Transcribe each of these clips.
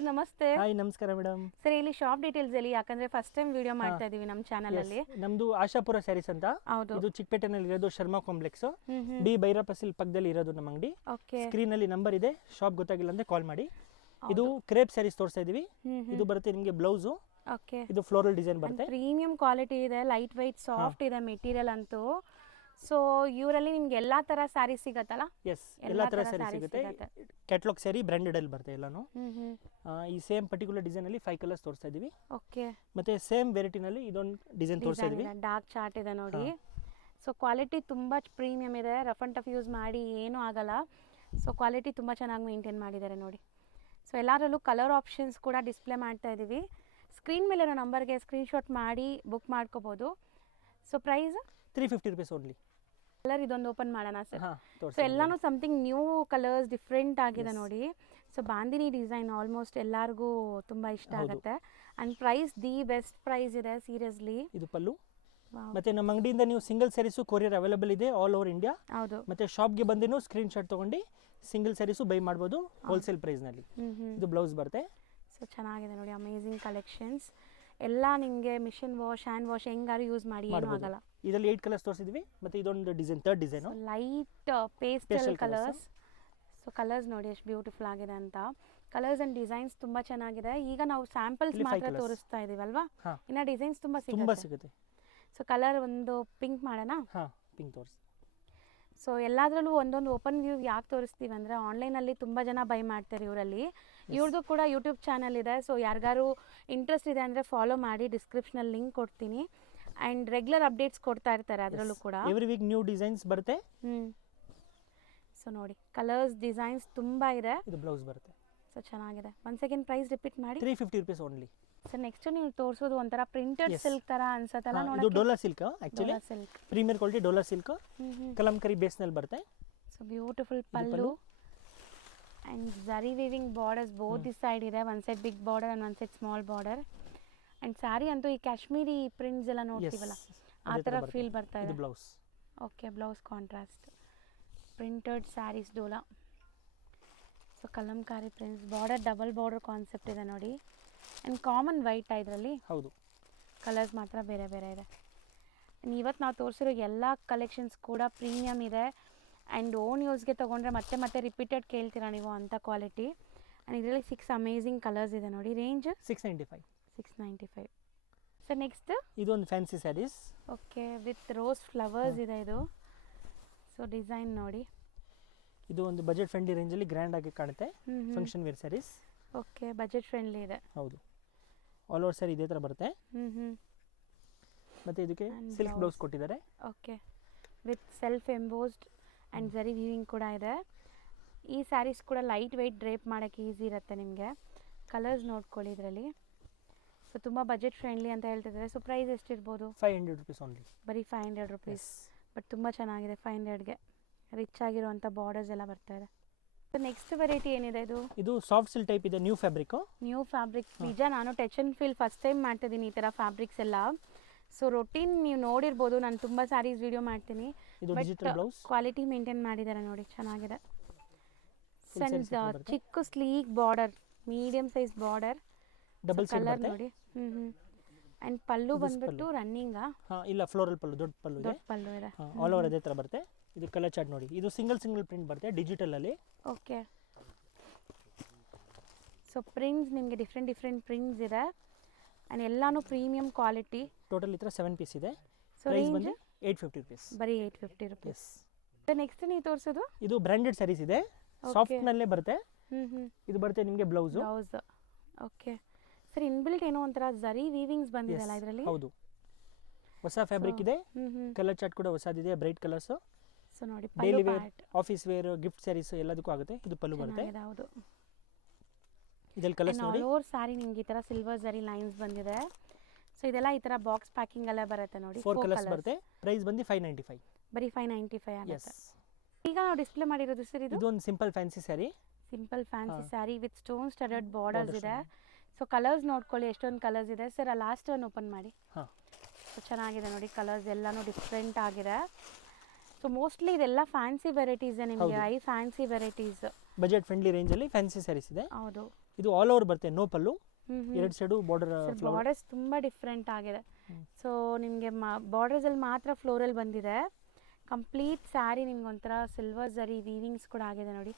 Sir ನಮಸ್ತೆ. Hi ನಮಸ್ಕಾರ madam. Sir ಇಲ್ಲಿ ಶಾಪ್ ಡೀಟೇಲ್ಸ್ ಹೇಳಿ, ಯಾಕಂದ್ರೆ ಫಸ್ಟ್ ಟೈಮ್ ವಿಡಿಯೋ ಮಾಡ್ತಾ ಇದೀವಿ ನಮ್ಮ ಚಾನೆಲ್ ಅಲ್ಲಿ. ನಮ್ದು ಆಶಾಪುರ ಸ್ಯಾರೀಸ್ ಅಂತ. ಇದು ಚಿಕ್ಕಪೇಟೆನಲ್ಲಿ ಇರೋದು ಶರ್ಮಾ ಕಾಂಪ್ಲೆಕ್ಸ್, ಬಿ ಭೈರಪ್ಪ ಸಿಲ್ ಪಕ್ಕದಲ್ಲಿ ಇರೋದು ನಮ್ಮ ಅಂಗಡಿ. ಸ್ಕ್ರೀನ್ ಅಲ್ಲಿ ನಂಬರ್ ಇದೆ, ಶಾಪ್ ಗೊತ್ತಾಗಿಲ್ಲ ಅಂದ್ರೆ ಕಾಲ್ ಮಾಡಿ. ಇದು ಕ್ರೇಪ್ ಸ್ಯಾರೀಸ್ ತೋರಿಸ್ತಾ ಇದೀವಿ. ಇದು ಬರುತ್ತೆ ನಿಮಗೆ ಬ್ಲೌಸ್. ಇದು ಫ್ಲೋರಲ್ ಡಿಸೈನ್ ಬರುತ್ತೆ. ಪ್ರೀಮಿಯಂ ಕ್ವಾಲಿಟಿ ಇದೆ, ಲೈಟ್ ವೈಟ್ ಸಾಫ್ಟ್ ಇದೆ ಮೆಟೀರಿಯಲ್ ಅಂತೂ. ಸೊ ಇವರಲ್ಲಿ ನಿಮ್ಗೆ ಎಲ್ಲಾ ತರ ಸ್ಯಾರಿ ಸಿಗತ್ತಲ್ಲ? ಎಸ್, ಎಲ್ಲಾ ತರ ಸ್ಯಾರಿ ಸಿಗುತ್ತೆ. ಕ್ಯಾಟಲಾಗ್ ಸ್ಯಾರಿ ಬ್ರಾಂಡೆಡ್ ಅಲ್ಲಿ ಬರುತ್ತೆ ಎಲ್ಲಾನು. ಈ ಸೇಮ್ ಪರ್ಟಿಕ್ಯುಲರ್ ಡಿಸೈನ್ ಅಲ್ಲಿ 5 ಕಲರ್ಸ್ ತೋರಿಸ್ತಾ ಇದೀವಿ. ಓಕೆ. ಮತ್ತೆ ಸೇಮ್ ವೆರೈಟಿ ನಲ್ಲಿ ಇದೊಂದು ಡಿಸೈನ್ ತೋರಿಸ್ತಾ ಇದೀವಿ. ಡಾರ್ಕ್ ಚಾರ್ಟ್ ಇದೆ ನೋಡಿ. ಸೊ ಕ್ವಾಲಿಟಿ ತುಂಬಾ ಪ್ರೀಮಿಯಂ ಇದೆ, ರಫ್ ಅಂಡ್ ಟಫ್ ಯೂಸ್ ಮಾಡಿ ಏನೂ ಆಗಲ್ಲ. ಸೊ ಕ್ವಾಲಿಟಿ ತುಂಬಾ ಚೆನ್ನಾಗಿ ಮೇಂಟೈನ್ ಮಾಡಿದ್ದಾರೆ ನೋಡಿ. ಸೊ ಎಲ್ಲರಲ್ಲೂ ಕಲರ್ ಆಪ್ಷನ್ಸ್ ಕೂಡ ಡಿಸ್ಪ್ಲೇ ಮಾಡ್ತಾ ಇದೀವಿ. ಸ್ಕ್ರೀನ್ ಮೇಲೆ ಇರೋ ನಂಬರ್ಗೆ ಸ್ಕ್ರೀನ್ಶಾಟ್ ಮಾಡಿ ಬುಕ್ ಮಾಡ್ಕೋಬಹುದು. So price 350 rupees only. Colour ಇದೊಂದು ಓಪನ್ ಮಾಡೋಣ ಸರ್. ಸೊ ಎಲ್ಲಾನು ಸಮಥಿಂಗ್ ನ್ಯೂ ಕಲರ್ಸ್ ಡಿಫ್ರೆಂಟ್ ಆಗಿದೆ ನೋಡಿ. ಸೊ ಬಾಂದಿನಿ ಡಿಸೈನ್ ಆಲ್ಮೋಸ್ಟ್ ಎಲ್ಲರಿಗೂ ತುಂಬಾ ಇಷ್ಟ ಆಗುತ್ತೆ. And price the best price ಇದೆ ಸೀರಿಯಸ್ಲಿ. ಇದು ಪಲ್ಲು. ಮತ್ತೆ ನಮ್ಮ ಅಂಗಡಿಯಿಂದ ನೀವು ಸಿಂಗಲ್ ಸ್ಯಾರೀಸು ಕೊರಿಯರ್ ಅವೈಲೇಬಲ್ ಇದೆ ಆಲ್ ಓವರ್ ಇಂಡಿಯಾ. ಹೌದು. ಮತ್ತೆ ಶಾಪ್ಗೆ ಬಂದೇನು ಸ್ಕ್ರೀನ್ ಶಾಟ್ ತಗೊಂಡು ಸಿಂಗಲ್ ಸ್ಯಾರೀಸು ಬೈ ಮಾಡ್ಬೋದು ಹೋಲ್ಸೇಲ್ ಪ್ರೈಸ್ ನಲ್ಲಿ. ಇದು ಬ್ಲೌಸ್ ಬರುತ್ತೆ. ಸೊ ಚೆನ್ನಾಗಿದೆ ನೋಡಿ, ಅಮೇಜಿಂಗ್ ಕಲೆಕ್ಷನ್ಸ್. ಎಲ್ಲ ನಿಮಗೆ ಮಿಷಿನ್ ವಾಶ್, ಹ್ಯಾಂಡ್ ವಾಶ್ ಹೆಂಗಾರು ಯೂಸ್ ಮಾಡಿ ಏನೂ ಆಗಲ್ಲ. ಇದರಲ್ಲಿ 8 ಕಲರ್ಸ್ ತೋರಿಸಿದ್ವಿ. ಮತ್ತೆ ಇದೊಂದು design, third design light pastel colours. So colours ನೋಡಿ ಎಷ್ಟು ಬ್ಯೂಟಿಫುಲ್ ಆಗಿದೆ ಅಂತ. ಕಲರ್ಸ್ ಅಂಡ್ ಡಿಸೈನ್ಸ್ ತುಂಬಾ ಚೆನ್ನಾಗಿದೆ. ಈಗ ನಾವು ಸ್ಯಾಂಪಲ್ಸ್ ಮಾತ್ರ ತೋರಿಸ್ತಾ ಇದೀವಲ್ವಾ, ಇನ್ನ ಡಿಸೈನ್ಸ್ ತುಂಬಾ ಸಿಗುತ್ತೆ. ಸೊ ಕಲರ್ ಒಂದು ಪಿಂಕ್ ಮಾಡೋಣ. ಪಿಂಕ್ ತೋರಿಸಿ. ಸೊ ಎಲ್ಲಾದ್ರಲ್ಲೂ ಒಂದೊಂದು ಓಪನ್ ವ್ಯೂ ಯಾಕೆ ತೋರಿಸ್ತೀವಿ ಅಂದರೆ ಆನ್ಲೈನಲ್ಲಿ ತುಂಬ ಜನ ಬೈ ಮಾಡ್ತಾರೆ ಇವರಲ್ಲಿ. ಇವ್ರದ್ದು ಕೂಡ ಯೂಟ್ಯೂಬ್ ಚಾನಲ್ ಇದೆ. ಸೊ ಯಾರಿಗಾರು ಇಂಟ್ರೆಸ್ಟ್ ಇದೆ ಅಂದರೆ ಫಾಲೋ ಮಾಡಿ, ಡಿಸ್ಕ್ರಿಪ್ಷನಲ್ಲಿ ಲಿಂಕ್ ಕೊಡ್ತೀನಿ. ಆ್ಯಂಡ್ ರೆಗ್ಯುಲರ್ ಅಪ್ಡೇಟ್ಸ್ ಕೊಡ್ತಾ ಇರ್ತಾರೆ ಅದರಲ್ಲೂ ಕೂಡ. ಎವ್ರಿ ವೀಕ್ ನ್ಯೂ ಡಿಸೈನ್ಸ್ ಬರುತ್ತೆ. ಸೊ ನೋಡಿ ಕಲರ್ಸ್ ಡಿಸೈನ್ಸ್ ತುಂಬ ಇದೆ. ಇದು ಬ್ಲೌಸ್ ಬರುತ್ತೆ. ಸೊ ಚೆನ್ನಾಗಿದೆ. ಒನ್ ಸೆಕೆಂಡ್ ಪ್ರೈಸ್ ರಿಪೀಟ್ ಮಾಡಿ. 350 rupees ಓನ್ಲಿ. ಸರ್ ನೆಕ್ಸ್ಟ್ ನೀವು ತೋರಿಸೋದು ಒಂಥರ ಪ್ರಿಂಟೆಡ್ ಸಿಲ್ಕ್ ತರ ಅನ್ಸತ್ತಲ್ಲ ನೋಡಿ. ಇದು Dola silk actually, premier quality Dola silk, kalamkari base ನಲ್ಲಿ ಬರುತ್ತೆ. So beautiful pallu and zari weaving borders both the side ಇದೆ. One side big border and one side small border. And sari ಅಂತೂ ಈ ಕಾಶ್ಮೀರಿ ಪ್ರಿಂಟ್ಸ್ ಎಲ್ಲ ನೋಡ್ತೀವಲ್ಲ ಆ ಥರ ಫೀಲ್ ಬರ್ತಾ ಇದೆ. Blouse. Okay, blouse contrast printed saris Dola. So kalamkari prints, border double border concept ಇದೆ ನೋಡಿ. ಆ್ಯಂಡ್ ಕಾಮನ್ ವೈಟ್ ಇದರಲ್ಲಿ. ಹೌದು. ಕಲರ್ಸ್ ಮಾತ್ರ ಬೇರೆ ಬೇರೆ ಇದೆ. ಆ್ಯಂಡ್ ಇವತ್ತು ನಾವು ತೋರಿಸಿರೋ ಎಲ್ಲ ಕಲೆಕ್ಷನ್ಸ್ ಕೂಡ ಪ್ರೀಮಿಯಮ್ ಇದೆ. ಆ್ಯಂಡ್ ಓನ್ ಯೂಸ್ಗೆ ತೊಗೊಂಡ್ರೆ ಮತ್ತೆ ಮತ್ತೆ ರಿಪೀಟೆಡ್ ಕೇಳ್ತೀರಾ ನೀವು ಅಂಥ ಕ್ವಾಲಿಟಿ. ಆ್ಯಂಡ್ ಇದರಲ್ಲಿ 6 ಅಮೇಝಿಂಗ್ ಕಲರ್ಸ್ ಇದೆ ನೋಡಿ. ರೇಂಜ್ 695. ಸರ್ ನೆಕ್ಸ್ಟ್ ಇದೊಂದು fancy saris. Okay, with rose flowers ಇದೆ ಇದು. ಸೊ ಡಿಸೈನ್ ನೋಡಿ. ಇದು ಒಂದು ಬಜೆಟ್ ಫ್ರೆಂಡ್ಲಿ ರೇಂಜಲ್ಲಿ ಗ್ರ್ಯಾಂಡ್ ಆಗಿ ಕಾಣುತ್ತೆ. Function wear saris. Okay, budget friendly ಇದೆ. ಹೌದು. ಆಲ್ ಓವರ್ ಸ್ಯಾರಿ ಇದೇ ಥರ ಬರುತ್ತೆ. ಮತ್ತೆ ಇದಕ್ಕೆ ಸಿಲ್ಕ್ ಬ್ಲೌಸ್ ಕೊಟ್ಟಿದ್ದಾರೆ. Okay, with self embossed and ಜರಿ ವೀವಿಂಗ್ ಕೂಡ ಇದೆ. ಈ ಸ್ಯಾರೀಸ್ ಕೂಡ ಲೈಟ್ ವೆಯ್ಟ್ ಡ್ರೇಪ್ ಮಾಡೋಕ್ಕೆ ಈಸಿ ಇರುತ್ತೆ ನಿಮಗೆ. ಕಲರ್ಸ್ ನೋಡ್ಕೊಳ್ಳಿ ಇದರಲ್ಲಿ. ಸೊ ತುಂಬ ಬಜೆಟ್ ಫ್ರೆಂಡ್ಲಿ ಅಂತ ಹೇಳ್ತಿದ್ದಾರೆ. ಸೊ ಪ್ರೈಸ್ ಎಷ್ಟಿರ್ಬೋದು? 500 rupees ಓನ್ಲಿ. ಬರೀ 500 rupees. ಬಟ್ ತುಂಬ ಚೆನ್ನಾಗಿದೆ. 500ಗೆ ರಿಚ್ ಆಗಿರುವಂಥ ಬಾರ್ಡರ್ಸ್ ಎಲ್ಲ ಬರ್ತಾ ಇದೆ. ನೆಕ್ಸ್ಟ್ ವೆರೈಟಿ ಏನಿದೆ ಇದು? ಇದು ಸಾಫ್ಟ್ ಸಿಲ್ಕ್ ಟೈಪ್ ಇದೆ, ನ್ಯೂ ಫ್ಯಾಬ್ರಿಕ್. ನಿಜ, ನಾನು touch and feel first time ಮಾಡ್ತಿದ್ದೀನಿ ಈ ಥರ ಫ್ಯಾಬ್ರಿಕ್ಸ್ ಎಲ್ಲ. ಸೊ ರೊಟೀನ್ ನೀವು ನೋಡಿರ್ಬೋದು, ನಾನು ತುಂಬ ಸ್ಯಾರೀಸ್ ವಿಡಿಯೋ ಮಾಡ್ತೀನಿ. ಕ್ವಾಲಿಟಿ ಮೇಂಟೈನ್ ಮಾಡಿದ್ದಾರೆ ನೋಡಿ, ಚೆನ್ನಾಗಿದೆ. ಚಿಕ್ಕ sleek border, medium size border, double colour ನೋಡಿ. ಅಂಡ್ ಪಲ್ಲು ಬಂದ್ಬಿಟ್ಟು ರನ್ನಿಂಗ್ ಇಲ್ಲ, ಫ್ಲೋರಲ್ ಪಲ್ಲು, ದೊಡ್ಡ ಪಲ್ಲು ಇದೆ. ಆಲ್ ಓವರ್ ಅದೇ ಥರ ಬರುತ್ತೆ. ಇದು ಕಲರ್ ಚಾರ್ಟ್ ನೋಡಿ. ಇದು ಸಿಂಗಲ್ ಪ್ರಿಂಟ್ ಬರುತ್ತೆ ಡಿಜಿಟಲ್ ಅಲ್ಲಿ. ಓಕೆ. ಸೊ ಪ್ರಿಂಟ್ಸ್ ನಿಮಗೆ ಡಿಫ್ರೆಂಟ್ ಪ್ರಿಂಟ್ಸ್ ಇದೆ. ಆ್ಯಂಡ್ ಎಲ್ಲಾನು ಪ್ರೀಮಿಯಂ ಕ್ವಾಲಿಟಿ. ಟೋಟಲ್ ಈ ಥರ 7 ಪೀಸ್ ಇದೆ. ಪ್ರೈಸ್ ಬಂದು 850 rupees. ಬರೀ 850 rupees. ನೆಕ್ಸ್ಟ್ ನೀವು ತೋರಿಸೋದು ಇದು ಬ್ರಾಂಡೆಡ್ ಸ್ಯಾರೀಸ್ ಇದೆ, ಸಾಫ್ಟ್ ನಲ್ಲೇ ಬರುತ್ತೆ. ಇದು ಬರುತ್ತೆ ನಿಮಗೆ ಬ್ಲೌಸ್. ಓಕೆ ಸರ್, ಇನ್ಬಿಲ್ಟ್ ಏನೋ ಒಂಥರ ಜರಿ ವೀವಿಂಗ್ಸ್ ಬಂದಿದೆಲ್ಲ ಇದರಲ್ಲಿ. ಹೌದು, ಹೊಸ ಫ್ಯಾಬ್ರಿಕ್ ಇದೆ. ಕಲರ್ ಚಾರ್ಟ್ ಕೂಡ ಹೊಸದಿದೆ, ಬ್ರೈಟ್ ಕಲರ್ಸ್. ಸೊ ನೋಡಿ, daily wear, office wear, gift saris ಎಲ್ಲದಕ್ಕೂ ಆಗುತ್ತೆ. ಇದು ಪಲ್ಲು ಬರುತ್ತೆ. ಹೌದು. ಇದರಲ್ಲಿ ಕಲರ್ಸ್ ನೋಡಿ. ಆಲ್ ಓವರ್ ಸ್ಯಾರಿ ನಿಮಗೆ ಈ ತರ ಸಿಲ್ವರ್ ಜರಿ ಲೈನ್ಸ್ ಬಂದಿದೆ. ಸೊ ಇದೆಲ್ಲ ಈ ತರ ಬಾಕ್ಸ್ ಪ್ಯಾಕಿಂಗ್ ಎಲ್ಲ ಬರುತ್ತೆ ನೋಡಿ. 4 ಕಲರ್ಸ್ ಬರುತ್ತೆ. ಪ್ರೈಸ್ ಬಂದು 595. ಬರೀ 595 ಆಗುತ್ತೆ. ಈಗ ನಾವು ಡಿಸ್ಪ್ಲೇ ಮಾಡಿರೋದು ಸರ್ ಇದು ಒಂದು simple fancy sari with stone studded borders ಇದೆ. ಸೊ ಕಲರ್ಸ್ ನೋಡ್ಕೊಳ್ಳಿ, ಎಷ್ಟೊಂದು ಕಲರ್ಸ್ ಇದೆ. ಸರ್ ಲಾಸ್ಟ್ ಒನ್ ಓಪನ್ ಮಾಡಿ. ಸೊ ಚೆನ್ನಾಗಿದೆ ನೋಡಿ, ಕಲರ್ಸ್ ಎಲ್ಲಾನು ಡಿಫ್ರೆಂಟ್ ಆಗಿದೆ. ಸೊ ಮೋಸ್ಟ್ಲಿ ಇದೆಲ್ಲ ಫ್ಯಾನ್ಸಿ ವೆರೈಟೀಸ್ ನಿಮಗೆ. Fancy varieties budget friendly range ಅಲ್ಲಿ ಫ್ಯಾನ್ಸಿ ಸ್ಯಾರೀಸ್ ಇದೆ. ಹೌದು. ಇದು ಆಲ್ ಓವರ್ ಬರುತ್ತೆ, ನೋ ಪಲ್ಲು, ಎರಡು ಸೈಡು ಬಾರ್ಡರ್ ಫ್ಲವರ್. ಬಾರ್ಡರ್ಸ್ ತುಂಬ ಡಿಫ್ರೆಂಟ್ ಆಗಿದೆ. ಸೊ ನಿಮಗೆ ಬಾರ್ಡರ್ಸಲ್ಲಿ ಮಾತ್ರ ಫ್ಲೋರಲ್ ಬಂದಿದೆ. ಕಂಪ್ಲೀಟ್ ಸ್ಯಾರಿ ನಿಮ್ಗೆ ಒಂಥರ ಸಿಲ್ವರ್ ಜರಿ ವೀವಿಂಗ್ಸ್ ಕೂಡ ಆಗಿದೆ ನೋಡಿ,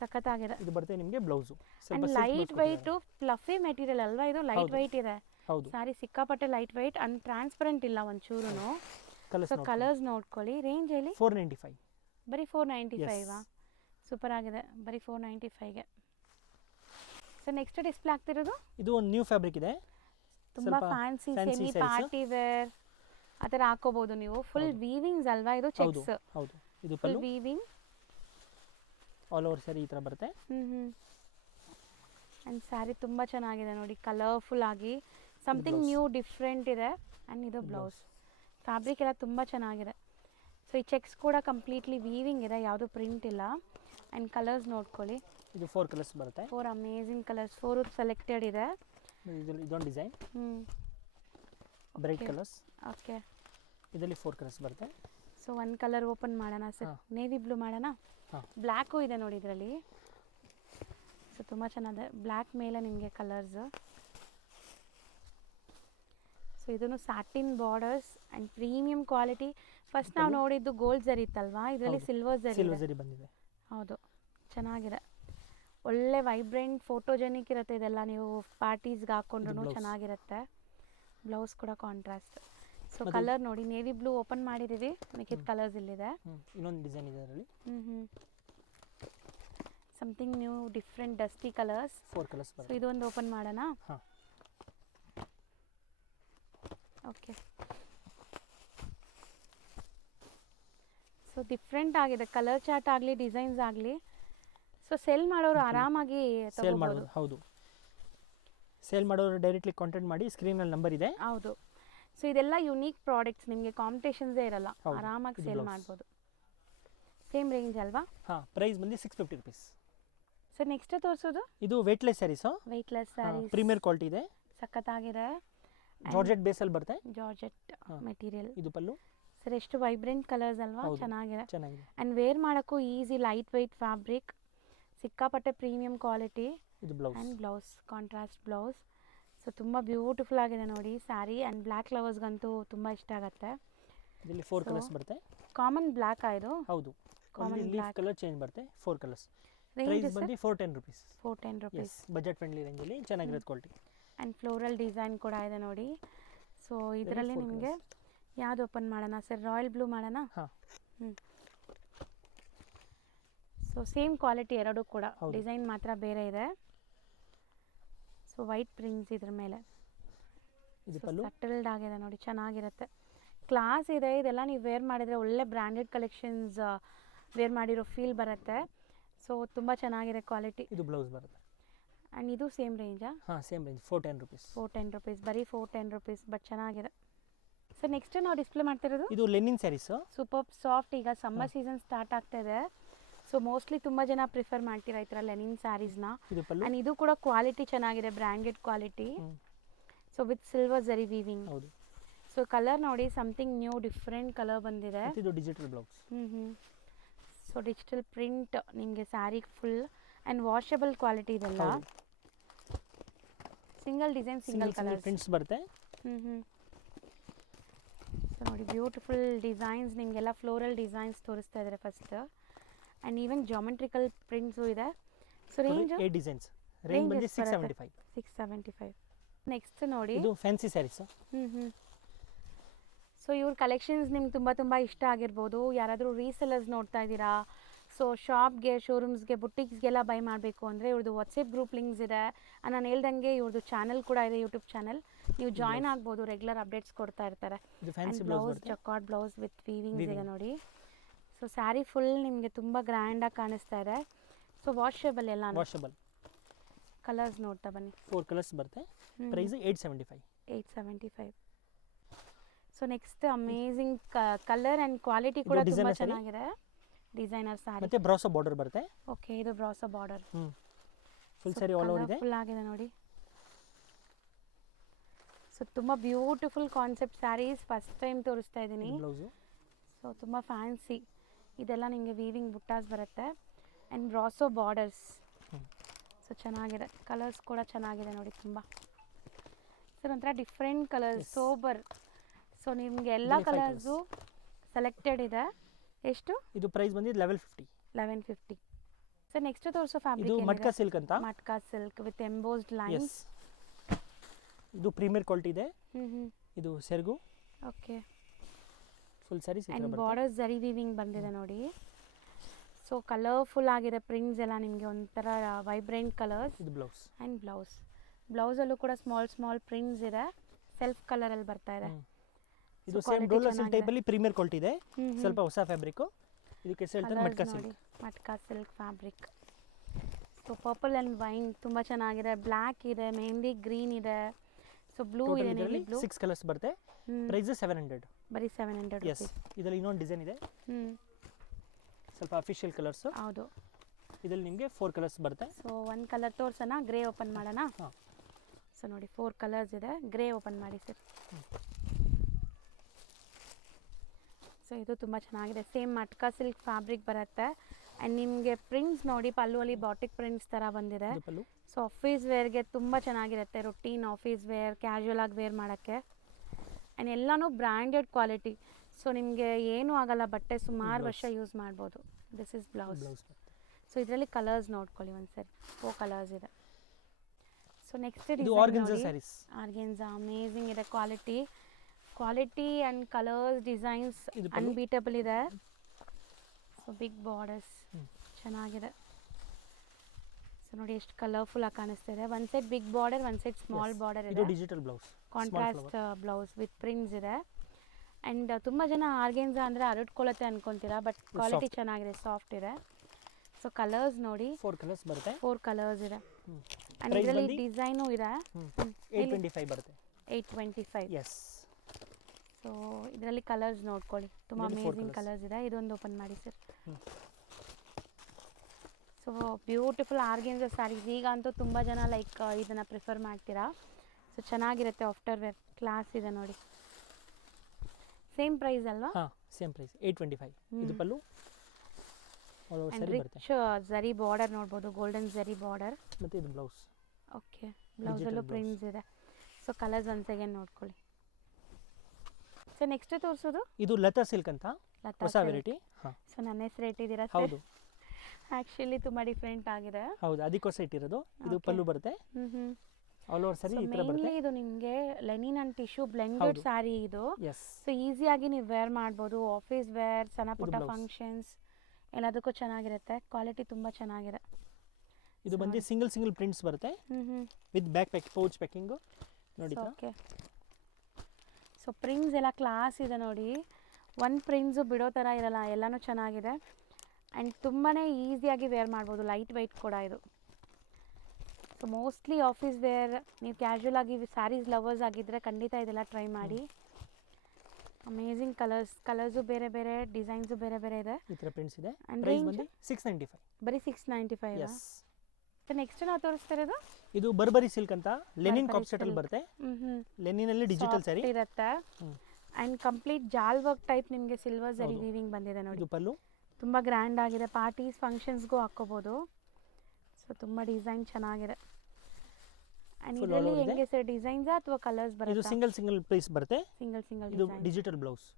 ಸಖತ್ತಾಗಿದೆ. ಇದು ಬರುತ್ತೆ ನಿಮಗೆ blouse. And light white fluffy material ಅಲ್ವಾ ಇದು, ಲೈಟ್ ವೈಟ್ ಇದೆ. ಹೌದು. ಸ್ಯಾರಿ ಸಿಕ್ಕಾಪಟ್ಟೆ ಲೈಟ್ ವೈಟ್ ಅಂಡ್ ಟ್ರಾನ್ಸ್ಪರೆಂಟ್ ಇಲ್ಲ ಒಂಚೂರು. ಸೊ ಕಲರ್ಸ್ ನೋಡ್ಕೊಳ್ಳಿ. ರೇಂಜ್ ಹೇಳಿ. 495. ಬರೀ 495 ಸೂಪರ್ ಆಗಿದೆ, ಬರೀ 495ಗೆ. ಸೊ ನೆಕ್ಸ್ಟ್ ಡಿಸ್ಪ್ಲೇ ಆಗ್ತಿರೋದು ಇದು ಒಂದು ನ್ಯೂ ಫ್ಯಾಬ್ರಿಕ್ ಇದೆ, ತುಂಬಾ ಫ್ಯಾನ್ಸಿ ಸೆಮಿ ಪಾರ್ಟಿ ವೇರ್ ಆ ಥರ ಹಾಕೋಬಹುದು ನೀವು. ಫುಲ್ ವೀವಿಂಗ್ಸ್ ಅಲ್ವಾ ಇದು, ಚೆಕ್ಸ್. ಹೌದು. ಇದು full weaving all over sari ಈ ಥರ ಬರುತ್ತೆ. ಆ್ಯಂಡ್ ಸ್ಯಾರಿ ತುಂಬ ಚೆನ್ನಾಗಿದೆ ನೋಡಿ, ಕಲರ್ಫುಲ್ ಆಗಿ ಸಮಥಿಂಗ್ ನ್ಯೂ ಡಿಫ್ರೆಂಟ್ ಇದೆ. ಆ್ಯಂಡ್ ಇದು ಬ್ಲೌಸ್. ಫ್ಯಾಬ್ರಿಕ್ ಎಲ್ಲ ತುಂಬ ಚೆನ್ನಾಗಿದೆ. ಸೊ ಈ ಚೆಕ್ಸ್ ಕೂಡ ಕಂಪ್ಲೀಟ್ಲಿ ವೀವಿಂಗ್ ಇದೆ, ಯಾವುದು ಪ್ರಿಂಟ್ ಇಲ್ಲ. ಆ್ಯಂಡ್ ಕಲರ್ಸ್ ನೋಡ್ಕೊಳ್ಳಿ. ಇದು 4 ಕಲರ್ಸ್ ಬರುತ್ತೆ. 4 ಅಮೇಜಿಂಗ್ ಕಲರ್ಸ್, 4 ಸೆಲೆಕ್ಟೆಡ್ ಇದೆ. ಇದೊಂದು ಡಿಸೈನ್ ಬ್ರೈಟ್ ಕಲರ್ಸ್. ಓಕೆ, ಇದರಲ್ಲಿ 4 ಕಲರ್ಸ್ ಬರುತ್ತೆ. ಸೊ ಒಂದು ಕಲರ್ ಓಪನ್ ಮಾಡೋಣ ಸರ್, ನೇವಿ ಬ್ಲೂ ಮಾಡೋಣ. ಬ್ಲ್ಯಾಕು ಇದೆ ನೋಡಿ ಇದರಲ್ಲಿ. ಸೊ ತುಂಬ ಚೆನ್ನಾಗಿದೆ, ಬ್ಲ್ಯಾಕ್ ಮೇಲೆ ನಿಮಗೆ ಕಲರ್ಸ್. ಸೊ ಇದನ್ನು satin borders and premium quality. First ನಾವು ನೋಡಿದ್ದು ಗೋಲ್ಡ್ ಜರಿ ಇತ್ತಲ್ವಾ, ಇದರಲ್ಲಿ ಸಿಲ್ವರ್ ಜರಿ ಬಂದಿದೆ. ಹೌದು, ಚೆನ್ನಾಗಿದೆ. ಒಳ್ಳೆ ವೈಬ್ರೆಂಟ್ ಫೋಟೋಜೆನಿಕ್ ಇರುತ್ತೆ ಇದೆಲ್ಲ, ನೀವು ಪಾರ್ಟೀಸ್ಗೆ ಹಾಕೊಂಡ್ರು ಚೆನ್ನಾಗಿರುತ್ತೆ. ಬ್ಲೌಸ್ ಕೂಡ ಕಾಂಟ್ರಾಸ್ಟ್. ಸೊ ಕಲರ್ ನೋಡಿ, ನೇವಿ ಬ್ಲೂ ಓಪನ್ ಮಾಡಿದ್ದೀವಿ, ಮಿಕ್ಕಿದ ಕಲರ್ಸ್ ಇಲ್ಲಿದೆ. ಇನ್ನೊಂದು ಡಿಸೈನ್ ಇದೆ ಅದರಲ್ಲಿ. Something new different dusty colours. 4 colours so ಇದೊಂದು ಓಪನ್ ಮಾಡೋಣ. ಓಕೆ, ಸೊ ಡಿಫ್ರೆಂಟ್ ಆಗಿದೆ, ಕಲರ್ ಚಾರ್ಟ್ ಆಗಲಿ ಡಿಸೈನ್ಸ್ ಆಗಲಿ. ಸೊ ಸೇಲ್ ಮಾಡೋರು ಆರಾಮಾಗಿ ಸೇಲ್ ಮಾಡೋದು. ಹೌದು, ಸೇಲ್ ಮಾಡೋರು ಡೈರೆಕ್ಟ್ಲಿ ಕಾಂಟ್ಯಾಕ್ಟ್ ಮಾಡಿ, ಸ್ಕ್ರೀನಲ್ಲಿ ನಂಬರ್ ಇದೆ. ಹೌದು. ಸೊ ಇದೆಲ್ಲ ಯುನೀಕ್ ಪ್ರಾಡಕ್ಟ್ಸ್, ನಿಮಗೆ ಕಾಂಪಿಟೇಷನ್ಸೇ ಇರಲ್ಲ, ಆರಾಮಾಗಿ ಸೇಲ್ ಮಾಡ್ಬೋದು. ಸೇಮ್ ರೇಂಜ್ ಅಲ್ವಾ? ಪ್ರೈಸ್ ಬಂದು 650 rupees. ಸರ್ ನೆಕ್ಸ್ಟ್ ತೋರಿಸೋದು ಇದು weightless saris. Weightless saris, premier quality ಇದೆ, ಸಖತ್ತಾಗಿದೆ. ಜಾರ್ಜೆಟ್ ಬೇಸಲ್ಲಿ ಬರುತ್ತೆ. Georgette material. ಇದು ಪಲ್ಲು. ಸರ್ ಎಷ್ಟು ವೈಬ್ರೆಂಟ್ ಕಲರ್ಸ್ ಅಲ್ವಾ, ಚೆನ್ನಾಗಿದೆ. ಚೆನ್ನಾಗಿದೆ. ಆ್ಯಂಡ್ ವೇರ್ ಮಾಡೋಕ್ಕೂ ಈಸಿ, ಲೈಟ್ ವೆಯ್ಟ್ ಫ್ಯಾಬ್ರಿಕ್, ಸಿಕ್ಕಾಪಟ್ಟೆ ಪ್ರೀಮಿಯಂ ಕ್ವಾಲಿಟಿ. ಇದು blouse. And blouse contrast blouse. So ತುಂಬ ಬ್ಯೂಟಿಫುಲ್ ಆಗಿದೆ ನೋಡಿ ಸ್ಯಾರಿ. ಆ್ಯಂಡ್ ಬ್ಲ್ಯಾಕ್ ಲವರ್ಸ್ಗಂತೂ ತುಂಬ ಇಷ್ಟ ಆಗುತ್ತೆ. ಇದರಲ್ಲಿ 4 ಕಲರ್ಸ್ ಬರುತ್ತೆ. ಕಾಮನ್ ಬ್ಲ್ಯಾಕ್ ಇದು. ಹೌದು, ಕಾಮನ್ ಲೀಫ್ ಕಲರ್ ಚೇಂಜ್ ಬರುತ್ತೆ. 4 ಕಲರ್ಸ್. ಪ್ರೈಸ್ ಬಂದು 410 rupees. 410 rupees. ಬಜೆಟ್ ಫ್ರೆಂಡ್ಲಿ ರೇಂಜಲ್ಲಿ ಚೆನ್ನಾಗಿರೋದು ಕ್ವಾಲಿಟಿ. ಆ್ಯಂಡ್ ಫ್ಲೋರಲ್ ಡಿಸೈನ್ ಕೂಡ ಇದೆ ನೋಡಿ. ಸೊ ಇದರಲ್ಲಿ ನಿಮಗೆ ಯಾವ್ದು ಓಪನ್ ಮಾಡೋಣ ಸರ್? ರಾಯಲ್ ಬ್ಲೂ ಮಾಡೋಣ. ಸೊ ಸೇಮ್ ಕ್ವಾಲಿಟಿ ಎರಡು ಕೂಡ, ಡಿಸೈನ್ ಮಾತ್ರ ಬೇರೆ ಇದೆ. ಸೊ ವೈಟ್ ಪ್ರಿಂಟ್ಸ್ ಇದ್ರ ಮೇಲೆ ಸಟಲ್ಡ್ ಆಗಿದೆ ನೋಡಿ, ಚೆನ್ನಾಗಿರುತ್ತೆ, ಕ್ಲಾಸ್ ಇದೆ. ಇದೆಲ್ಲ ನೀವು ವೇರ್ ಮಾಡಿದರೆ ಒಳ್ಳೆ ಬ್ರ್ಯಾಂಡೆಡ್ ಕಲೆಕ್ಷನ್ಸ್ ವೇರ್ ಮಾಡಿರೋ ಫೀಲ್ ಬರುತ್ತೆ. ಸೊ ತುಂಬ ಚೆನ್ನಾಗಿದೆ ಕ್ವಾಲಿಟಿ. ಇದು ಬ್ಲೌಸ್ ಬರುತ್ತೆ. ಆ್ಯಂಡ್ ಇದು ಸೇಮ್ ರೇಂಜಾ? Same range 410 rupees. 410 rupees, ಬರೀ 410 rupees, ಬಟ್ ಚೆನ್ನಾಗಿದೆ. ಸರ್ ನೆಕ್ಸ್ಟ್ ನಾವು ಡಿಸ್ಪ್ಲೇ ಮಾಡ್ತಿರೋದು ಇದು ಲೆನಿನ್ ಸ್ಯಾರೀಸ್. Super soft. ಈಗ ಸಮ್ಮರ್ ಸೀಸನ್ ಸ್ಟಾರ್ಟ್ ಆಗ್ತಾ ಇದೆ. ಸೊ ಮೋಸ್ಟ್ಲಿ ತುಂಬ ಜನ ಪ್ರಿಫರ್ ಮಾಡ್ತೀರಾ ಈ ಥರ ಲೆನಿನ್ ಸ್ಯಾರೀಸ್ನ. ಆ್ಯಂಡ್ ಇದು ಕೂಡ ಕ್ವಾಲಿಟಿ ಚೆನ್ನಾಗಿದೆ, branded quality. So with silver zari weaving. ಹೌದು. ಸೊ ಕಲರ್ ನೋಡಿ, ಸಮಥಿಂಗ್ ನ್ಯೂ ಡಿಫ್ರೆಂಟ್ ಕಲರ್ ಬಂದಿದೆ. ಇದು digital blouse. So digital print ನಿಮಗೆ sari full. And washable quality ಇದೆಲ್ಲ. Single design single colour prints ಬರುತ್ತೆ. ಸೊ ನೋಡಿ ಬ್ಯೂಟಿಫುಲ್ ಡಿಸೈನ್ಸ್, ನಿಮಗೆಲ್ಲ ಫ್ಲೋರಲ್ ಡಿಸೈನ್ಸ್ ತೋರಿಸ್ತಾ ಇದ್ದಾರೆ first. And even geometrical prints ಇದೆ. So range 8 designs. ರೇಂಜ್ ಬಂದು 675. 675. ನೆಕ್ಸ್ಟ್ ನೋಡಿ, ಇದು ಫ್ಯಾನ್ಸಿ ಸ್ಯಾರೀಸ್. ಸೊ ಇವ್ರ ಕಲೆಕ್ಷನ್ಸ್ ನಿಮ್ಗೆ ತುಂಬ ಇಷ್ಟ ಆಗಿರ್ಬೋದು. ಯಾರಾದರೂ ರೀಸೆಲರ್ಸ್ ನೋಡ್ತಾ ಇದ್ದೀರಾ, ಸೊ ಶಾಪ್ಗೆ, ಶೋರೂಮ್ಸ್ಗೆ, ಬುಟಿಕ್ಸ್ಗೆಲ್ಲ ಬೈ ಮಾಡಬೇಕು ಅಂದರೆ ಇವ್ರದ್ದು ವಾಟ್ಸಪ್ ಗ್ರೂಪ್ ಲಿಂಕ್ಸ್ ಇದೆ. ನಾನು ಹೇಳ್ದಂಗೆ ಇವ್ರದ್ದು ಚಾನಲ್ ಕೂಡ ಇದೆ, ಯೂಟ್ಯೂಬ್ ಚಾನಲ್. ನೀವು ಜಾಯ್ನ್ ಆಗ್ಬೋದು, ರೆಗ್ಯುಲರ್ ಅಪ್ಡೇಟ್ಸ್ ಕೊಡ್ತಾ ಇರ್ತಾರೆ. Blouse jacquard blouse with weavings ಇದೆ ನೋಡಿ. ಸೊ ಸ್ಯಾರಿ ಫುಲ್ ನಿಮಗೆ ತುಂಬ ಗ್ರ್ಯಾಂಡಾಗಿ ಕಾಣಿಸ್ತಾ ಇದೆ. ಸೊ ವಾಷಬಲ್ ಎಲ್ಲ. ವಾಷಬಲ್. ಕಲರ್ಸ್ ನೋಡ್ತಾ ಬನ್ನಿ. 4 ಕಲರ್ಸ್ ಬರುತ್ತೆ. Price 875. 875. So next amazing colour and quality ಕೂಡ ತುಂಬ ಚೆನ್ನಾಗಿದೆ. ಡಿಸೈನರ್ ಸ್ಯಾರಿ ಮತ್ತೆ ಬ್ರಾಸೋ ಬಾರ್ಡರ್ ಬರುತ್ತೆ. ಓಕೆ, ಇದು brasso border. Full sari all over ಇದೆ. ಫುಲ್ ಆಗಿದೆ ನೋಡಿ. ಸೊ ತುಂಬ beautiful concept saris, first time ತೋರಿಸ್ತಾ ಇದ್ದೀನಿ. ಸೊ ತುಂಬ ಫ್ಯಾನ್ಸಿ. ಇದೆಲ್ಲ ನಿಮಗೆ ವೀವಿಂಗ್ ಬುಟ್ಟಾಸ್ ಬರುತ್ತೆ. And brasso borders. ಸೊ ಚೆನ್ನಾಗಿದೆ, ಕಲರ್ಸ್ ಕೂಡ ಚೆನ್ನಾಗಿದೆ ನೋಡಿ ತುಂಬ. ಸರ್ ಒಂಥರ ಡಿಫ್ರೆಂಟ್ ಕಲರ್ಸ್, ಸೋಬರ್. ಸೊ ನಿಮಗೆ ಎಲ್ಲ ಕಲರ್ಸು ಸೆಲೆಕ್ಟೆಡ್ ಇದೆ. ಎಷ್ಟು? ಇದು ಪ್ರೈಸ್ ಬಂದಿದ್ದು 1150. 1150. ಸರ್ ನೆಕ್ಸ್ಟ್ ತೋರಿಸೋ ಇದು ಫ್ಯಾಬ್ರಿಕ್ ಮಟ್ಕಾ ಸಿಲ್ಕ್ ಅಂತ. Matka silk with embossed lines. ಇದು ಪ್ರೀಮಿಯರ್ ಕ್ವಾಲಿಟಿ ಇದೆ. ಇದು ಸೆರಗು. Okay. Full sari and borders zari weaving ಬಂದಿದೆ ನೋಡಿ. ಸೊ ಕಲರ್ಫುಲ್ ಆಗಿದೆ ಪ್ರಿಂಟ್ಸ್ ಎಲ್ಲ ನಿಮಗೆ, ಒಂಥರ ವೈಬ್ರೆಂಟ್ ಕಲರ್ಸ್. ಇದು ಬ್ಲೌಸ್. ಆ್ಯಂಡ್ ಬ್ಲೌಸಲ್ಲೂ ಕೂಡ ಸ್ಮಾಲ್ ಪ್ರಿಂಟ್ಸ್ ಇದೆ, ಸೆಲ್ಫ್ ಕಲರಲ್ಲಿ ಬರ್ತಾ ಇದೆ. ಇದು ಸೇಮ್ ಡೋಲರ್ ಸಿಲ್ಕ್ ಟೈಪ್ ಅಲ್ಲಿ ಪ್ರೀಮಿಯರ್ ಕ್ವಾಲಿಟಿ ಇದೆ, ಸ್ವಲ್ಪ ಹೊಸ ಫ್ಯಾಬ್ರಿಕ್. ಇದಕ್ಕೆ ಹೇಳ್ತಾರೆ matka silk. Matka silk fabric. So purple and wine ತುಂಬ ಚೆನ್ನಾಗಿದೆ, ಬ್ಲ್ಯಾಕ್ ಇದೆ, ಮೆಹಂದಿ ಗ್ರೀನ್ ಇದೆ, ಸೊ ಬ್ಲೂ ಇದೆ, ನೇವಿ ಬ್ಲೂ. 6 ಕಲರ್ಸ್ ಬರುತ್ತೆ. ಪ್ರೈಸ್ 700. ಬರೀ 700. ಎಸ್. ಇದರಲ್ಲಿ ಇನ್ನೊಂದು ಡಿಸೈನ್ ಇದೆ, ಸ್ವಲ್ಪ ಅಫಿಷಿಯಲ್ ಕಲರ್ಸ್. ಹೌದು. ಇದರಲ್ಲಿ ನಿಮಗೆ 4 ಕಲರ್ಸ್ ಬರುತ್ತೆ. ಸೊ ಒಂದು ಕಲರ್ ತೋರ್ಸೋಣ, ಗ್ರೇ ಓಪನ್ ಮಾಡೋಣ. ಸೊ ನೋಡಿ 4 ಕಲರ್ಸ್ ಇದೆ, ಗ್ರೇ ಓಪನ್ ಮಾಡಿ ಸರ್. ಸೊ ಇದು ತುಂಬ ಚೆನ್ನಾಗಿದೆ, ಸೇಮ್ ಮಟ್ಕಾ ಸಿಲ್ಕ್ ಫ್ಯಾಬ್ರಿಕ್ ಬರುತ್ತೆ. ಆ್ಯಂಡ್ ನಿಮಗೆ ಪ್ರಿಂಟ್ಸ್ ನೋಡಿ, ಪಲ್ಲುವಲ್ಲಿ ಬಾಟಿಕ್ ಪ್ರಿಂಟ್ಸ್ ಥರ ಬಂದಿದೆ. ಸೊ ಆಫೀಸ್ ವೇರ್ಗೆ ತುಂಬ ಚೆನ್ನಾಗಿರುತ್ತೆ, ರೊಟೀನ್ ಆಫೀಸ್ ವೇರ್, ಕ್ಯಾಶುವಲ್ ಆಗಿ ವೇರ್ ಮಾಡೋಕ್ಕೆ. ಆ್ಯಂಡ್ ಎಲ್ಲನೂ ಬ್ರ್ಯಾಂಡೆಡ್ ಕ್ವಾಲಿಟಿ. ಸೊ ನಿಮಗೆ ಏನೂ ಆಗಲ್ಲ, ಬಟ್ಟೆ ಸುಮಾರು ವರ್ಷ ಯೂಸ್ ಮಾಡ್ಬೋದು. This is blouse. ಸೊ ಇದರಲ್ಲಿ ಕಲರ್ಸ್ ನೋಡ್ಕೊಳ್ಳಿ ಒಂದ್ಸರಿ, 4 ಕಲರ್ಸ್ ಇದೆ. ಸೊ ನೆಕ್ಸ್ಟ್ ಆರ್ಗೆನ್ಸಾ ಅಮೇಝಿಂಗ್ ಇದೆ, quality and colours designs unbeatable ಇದೆ. ಸೊ ಬಿಗ್ ಬಾರ್ಡರ್ಸ್ ಚೆನ್ನಾಗಿದೆ. ಸೊ ನೋಡಿ ಎಷ್ಟು ಕಲರ್ಫುಲ್ ಆಗಿ ಕಾಣಿಸ್ತಿದೆ. One side big border, one side small border ಇದೆ. Digital blouse, contrast blouse with prints ಇದೆ. ಆ್ಯಂಡ್ ತುಂಬ ಜನ ಆರ್ಗೆನ್ಸಾ ಅಂದರೆ ಹರಡ್ಕೊಳ್ಳುತ್ತೆ ಅನ್ಕೊಂತೀರಾ, ಬಟ್ ಕ್ವಾಲಿಟಿ ಚೆನ್ನಾಗಿದೆ, ಸಾಫ್ಟ್ ಇದೆ. ಸೊ ಕಲರ್ಸ್ ನೋಡಿ, 4 ಕಲರ್ಸ್ ಬರುತ್ತೆ. 4 ಕಲರ್ಸ್ ಇದೆ. ಆ್ಯಂಡ್ ಇದರಲ್ಲಿ ಡಿಸೈನು ಇದೆ. 825 ಬರುತ್ತೆ. 825. ಎಸ್. ಸೊ ಇದರಲ್ಲಿ ಕಲರ್ಸ್ ನೋಡ್ಕೊಳ್ಳಿ, ತುಂಬ ಅಮೇಝಿಂಗ್ ಕಲರ್ಸ್ ಇದೆ. ಇದೊಂದು ಓಪನ್ ಮಾಡಿ sir. So beautiful organza saris ಈಗಂತೂ ತುಂಬ ಜನ ಲೈಕ್ ಇದನ್ನು ಪ್ರಿಫರ್ ಮಾಡ್ತೀರಾ. ಸೊ ಚೆನ್ನಾಗಿರುತ್ತೆ, ಆಫ್ಟರ್ ವೇರ್ ಕ್ಲಾಸ್ ಇದೆ ನೋಡಿ. ಸೇಮ್ ಪ್ರೈಸ್ ಅಲ್ವಾ? ಹಾಂ, ಸೇಮ್ ಪ್ರೈಸ್ 825. ಇದು pallu. And rich zari border ನೋಡ್ಬೋದು, ಗೋಲ್ಡನ್ ಜರಿ ಬಾರ್ಡರ್. ಮತ್ತು ಇದು ಬ್ಲೌಸ್. ಓಕೆ, ಬ್ಲೌಸಲ್ಲೂ ಪ್ರಿಂಟ್ಸ್ ಇದೆ. ಸೊ ಕಲರ್ಸ್ ಒನ್ಸ್ ಅಗೇನ್ ನೋಡ್ಕೊಳ್ಳಿ. ಸೊ ನೆಕ್ಸ್ಟ್ ತೋರಿಸೋದು ಇದು ಲತಾ ಸಿಲ್ಕ್ ಅಂತ, ಹೊಸ ವೆರೈಟಿ. ಸೊ ನನ್ನ ಹೆಸರು ಇಟ್ಟಿದ್ದೀರಾ? ಹೌದು. ಆ್ಯಕ್ಚುಲಿ ತುಂಬ ಡಿಫ್ರೆಂಟ್ ಆಗಿದೆ. ಹೌದು, ಅದಕ್ಕೋಸ್ಕರ ಇಟ್ಟಿರೋದು. ಇದು ಪಲ್ಲು ಬರುತ್ತೆ. ಆಲ್ ಓವರ್ ಸಾರಿ ಈ ತರ ಬರುತ್ತೆ. ಇದು ನಿಮಗೆ Lenin and tissue blended sari ಇದು. ಸೊ ಈಸಿಯಾಗಿ ನೀವು ವೇರ್ ಮಾಡ್ಬೋದು, ಆಫೀಸ್ ವೇರ್, ಸಣ್ಣ ಪುಟ್ಟ ಫಂಕ್ಷನ್ಸ್ ಎಲ್ಲದಕ್ಕೂ ಚೆನ್ನಾಗಿರುತ್ತೆ. ಕ್ವಾಲಿಟಿ ತುಂಬ ಚೆನ್ನಾಗಿದೆ. ಇದು ಬಂದು ಸಿಂಗಲ್ ಪ್ರಿಂಟ್ಸ್ ಬರುತ್ತೆ with back pack pouch packing ನೋಡಿ. ಓಕೆ. ಸೊ ಪ್ರಿಂಟ್ಸ್ ಎಲ್ಲ ಕ್ಲಾಸ್ ಇದೆ ನೋಡಿ, ಒಂದು ಪ್ರಿಂಟ್ಸು ಬಿಡೋ ಥರ ಇರಲ್ಲ, ಎಲ್ಲನೂ ಚೆನ್ನಾಗಿದೆ. ಆ್ಯಂಡ್ ತುಂಬಾ ಈಸಿಯಾಗಿ ವೇರ್ ಮಾಡ್ಬೋದು, ಲೈಟ್ ವೆಯ್ಟ್ ಕೂಡ ಇದು. ಸೊ ಮೋಸ್ಟ್ಲಿ ಆಫೀಸ್ ವೇರ್, ನೀವು ಕ್ಯಾಶುವಲ್ ಆಗಿ ಸ್ಯಾರೀಸ್ ಲವರ್ಸ್ ಆಗಿದ್ದರೆ ಖಂಡಿತ ಇದೆಲ್ಲ ಟ್ರೈ ಮಾಡಿ. ಅಮೇಝಿಂಗ್ ಕಲರ್ಸು ಬೇರೆ ಬೇರೆ, ಡಿಸೈನ್ಸು ಬೇರೆ ಬೇರೆ ಇದೆ. ಈ ಥರ ಪ್ರಿಂಟ್ಸ್ ಇದೆ. ಪ್ರೈಸ್ ಬಂದು 695. ಬರೀ 695. ಎಸ್. ನೆಕ್ಸ್ಟ್ ನಾವು ತೋರಿಸ್ತಾ ಇರೋದು ಇದು ಬರ್ಬರಿ ಸಿಲ್ಕ್ ಅಂತ, ಲೆನಿನ್ ಕಾಪ್ ಸೆಟ್ ಅಲ್ಲಿ ಬರುತ್ತೆ. ಲೆನಿನ್ ಅಲ್ಲಿ ಡಿಜಿಟಲ್ ಸ್ಯಾರಿ ಇರುತ್ತೆ. ಅಂಡ್ ಕಂಪ್ಲೀಟ್ ಜಾಲ್ ವರ್ಕ್ ಟೈಪ್ ನಿಮಗೆ ಸಿಲ್ವರ್ ಜರಿ ವೀವಿಂಗ್ ಬಂದಿದೆ ನೋಡಿ. ಇದು ಪಲ್ಲು ತುಂಬ ಗ್ರ್ಯಾಂಡ್ ಆಗಿದೆ, ಪಾರ್ಟೀಸ್ ಫಂಕ್ಷನ್ಸ್ಗೂ ಹಾಕೋಬಹುದು. ಸೊ ತುಂಬ ಡಿಸೈನ್ ಚೆನ್ನಾಗಿದೆ. ಅಂಡ್ ಇದರಲ್ಲಿ ಹೆಂಗೆ ಸರ್ ಡಿಸೈನ್ಸ್ ಅಥವಾ ಕಲರ್ಸ್ ಬರುತ್ತೆ? ಇದು ಸಿಂಗಲ್ ಪೀಸ್ ಬರುತ್ತೆ. ಸಿಂಗಲ್ ಇದು digital blouse.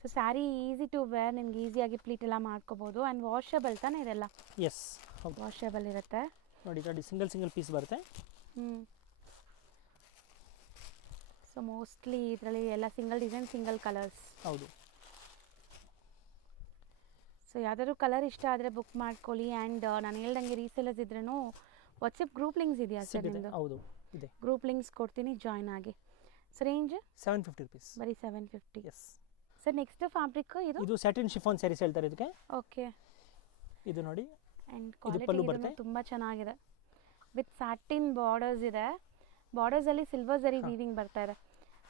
So sari easy to wear, ನಿಮ್ಗೆ ಈಸಿಯಾಗಿ ಪ್ಲೀಟ್ ಎಲ್ಲ ಮಾಡ್ಕೋಬಹುದು. ಆ್ಯಂಡ್ ವಾಷಬಲ್ ತಾನೇ ಇದೆಲ್ಲ? ಎಸ್, ವಾಷಬಲ್ ಇರುತ್ತೆ ನೋಡಿ. ನೋಡಿ ಸಿಂಗಲ್ ಪೀಸ್ ಬರುತ್ತೆ. ಸೊ ಮೋಸ್ಟ್ಲಿ ಇದರಲ್ಲಿ ಎಲ್ಲ ಸಿಂಗಲ್ ಡಿಸೈನ್, ಸಿಂಗಲ್ ಕಲರ್ಸ್. ಹೌದು. ಸೊ ಯಾವ್ದಾದ್ರು ಕಲರ್ ಇಷ್ಟ ಆದರೆ ಬುಕ್ ಮಾಡ್ಕೊಳ್ಳಿ. ಆ್ಯಂಡ್ ನಾನು ಹೇಳ್ದಂಗೆ ರೀಸೇಲರ್ಸ್ ಇದ್ರೂ ವಾಟ್ಸಪ್ ಗ್ರೂಪ್ ಲಿಂಕ್ಸ್ ಇದೆಯಾ ಸರ್ ನಿಮ್ಮದು? ಹೌದು ಇದೆ. ಗ್ರೂಪ್ ಲಿಂಕ್ಸ್ ಕೊಡ್ತೀನಿ, ಜಾಯ್ನ್ ಆಗಿ. So range 750 rupees. ಬರೀ 750. ಎಸ್. ಸರ್ ನೆಕ್ಸ್ಟ್ ಫ್ಯಾಬ್ರಿಕ್ ಇದು ಸ್ಯಾಟಿನ್ ಶಿಫಾನ್ ಸ್ಯಾರೀಸ್ ಹೇಳ್ತಾರೆ ಇದಕ್ಕೆ. ಓಕೆ. ಇದು ನೋಡಿ. ಆ್ಯಂಡ್ ಕ್ವಾಲಿಟಿ ತುಂಬ ಚೆನ್ನಾಗಿದೆ, ವಿತ್ ಸ್ಯಾಟಿನ್ ಬಾರ್ಡರ್ಸ್ ಇದೆ. ಬಾರ್ಡರ್ಸಲ್ಲಿ ಸಿಲ್ವರ್ ಜರಿ ವೀವಿಂಗ್ ಬರ್ತಾ ಇದೆ.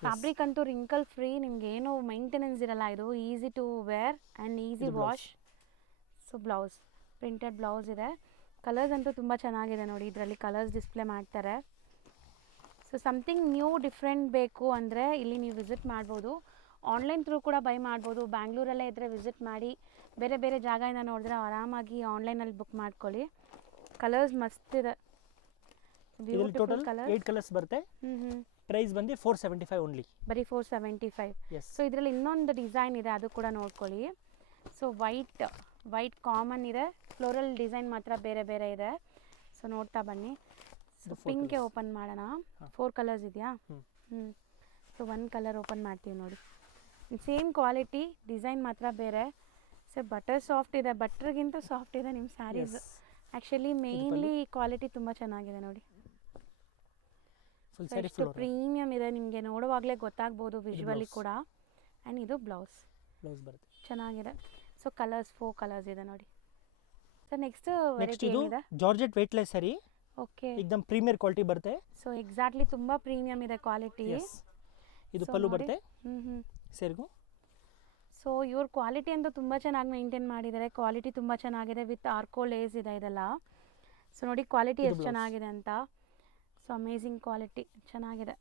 ಫ್ಯಾಬ್ರಿಕ್ ಅಂತೂ ರಿಂಕಲ್ ಫ್ರೀ, ನಿಮ್ಗೆ ಏನೂ ಮೈಂಟೆನೆನ್ಸ್ ಇರಲ್ಲ. ಇದು easy to wear and easy wash. So blouse, printed blouse ಇದೆ. ಕಲರ್ಸ್ ಅಂತೂ ತುಂಬ ಚೆನ್ನಾಗಿದೆ ನೋಡಿ, ಇದರಲ್ಲಿ ಕಲರ್ಸ್ ಡಿಸ್ಪ್ಲೇ ಮಾಡ್ತಾರೆ. ಸೊ ಸಮಥಿಂಗ್ ನ್ಯೂ ಡಿಫ್ರೆಂಟ್ ಬೇಕು ಅಂದರೆ ಇಲ್ಲಿ ನೀವು ವಿಸಿಟ್ ಮಾಡ್ಬೋದು. ಆನ್ಲೈನ್ ಥ್ರೂ ಕೂಡ ಬೈ ಮಾಡ್ಬೋದು. ಬ್ಯಾಂಗ್ಳೂರಲ್ಲೇ ಇದ್ದರೆ ವಿಸಿಟ್ ಮಾಡಿ, ಬೇರೆ ಬೇರೆ ಜಾಗದಿಂದ ನೋಡಿದ್ರೆ ಆರಾಮಾಗಿ ಆನ್ಲೈನಲ್ಲಿ ಬುಕ್ ಮಾಡ್ಕೊಳ್ಳಿ. ಕಲರ್ಸ್ ಮಸ್ತ್ ಇದೆ, ಇದರಲ್ಲಿ ಟೋಟಲ್ 8 ಕಲರ್ಸ್ ಬರುತ್ತೆ. ಪ್ರೈಸ್ ಬಂದು 475 ಓನ್ಲಿ, ಬರೀ 475. ಎಸ್. ಸೊ ಇದರಲ್ಲಿ ಇನ್ನೊಂದು ಡಿಸೈನ್ ಇದೆ, ಅದು ಕೂಡ ನೋಡ್ಕೊಳ್ಳಿ. ಸೊ ವೈಟ್ ಕಾಮನ್ ಇದೆ, ಫ್ಲೋರಲ್ ಡಿಸೈನ್ ಮಾತ್ರ ಬೇರೆ ಬೇರೆ ಇದೆ. ಸೊ ನೋಡ್ತಾ ಬನ್ನಿ. ಸೊ ಪಿಂಕ್ಗೆ ಓಪನ್ ಮಾಡೋಣ. 4 ಕಲರ್ಸ್ ಇದೆಯಾ? ಸೊ 1 ಕಲರ್ ಓಪನ್ ಮಾಡ್ತೀವಿ ನೋಡಿ. ಸೇಮ್ ಕ್ವಾಲಿಟಿ, ಡಿಸೈನ್ ಮಾತ್ರ ಬೇರೆ. ಸೊ ಬಟರ್ ಸಾಫ್ಟ್ ಇದೆ, ಬಟರ್ಗಿಂತ ಸಾಫ್ಟ್ ಇದೆ ನಿಮ್ಮ ಸ್ಯಾರೀಸ್. ಆ್ಯಕ್ಚುಲಿ ಮೇಯ್ನ್ಲಿ ಕ್ವಾಲಿಟಿ ತುಂಬ ಚೆನ್ನಾಗಿದೆ ನೋಡಿ. ಎಷ್ಟು ಪ್ರೀಮಿಯಮ್ ಇದೆ, ನಿಮಗೆ ನೋಡುವಾಗಲೇ ಗೊತ್ತಾಗ್ಬೋದು ವಿಜುವಲಿ ಕೂಡ. ಆ್ಯಂಡ್ ಇದು ಬ್ಲೌಸ್ ಬರುತ್ತೆ, ಚೆನ್ನಾಗಿದೆ. ಸೊ ಕಲರ್ಸ್ 4 ಕಲರ್ಸ್ ಇದೆ ನೋಡಿ. ಸರ್ ನೆಕ್ಸ್ಟ್ ಇದು ಜಾರ್ಜೆಟ್ ವೇಟ್ಲೆಸ್ ಸ್ಯಾರಿ. ಓಕೆ, एकदम ಪ್ರೀಮಿಯರ್ ಕ್ವಾಲಿಟಿ ಬರುತ್ತೆ. ಸೊ ಎಕ್ಸಾಕ್ಟ್ಲಿ ತುಂಬ ಪ್ರೀಮಿಯಮ್ ಇದೆ ಕ್ವಾಲಿಟಿ. ಇದು ಪಲ್ಲು ಬರುತ್ತೆ ಸೆರ್ಗು. ಸೊ ಇವ್ರ ಕ್ವಾಲಿಟಿ ಅಂತೂ ತುಂಬ ಚೆನ್ನಾಗಿ ಮೇಂಟೈನ್ ಮಾಡಿದ್ದಾರೆ. ಕ್ವಾಲಿಟಿ ತುಂಬ ಚೆನ್ನಾಗಿದೆ, ವಿತ್ ಆರ್ಕೋ ಲೇಸ್ ಇದೆ ಇದೆಲ್ಲ. ಸೊ ನೋಡಿ ಕ್ವಾಲಿಟಿ ಎಷ್ಟು ಚೆನ್ನಾಗಿದೆ ಅಂತ. ಸೊ ಅಮೇಝಿಂಗ್ ಕ್ವಾಲಿಟಿ, ಚೆನ್ನಾಗಿದೆ.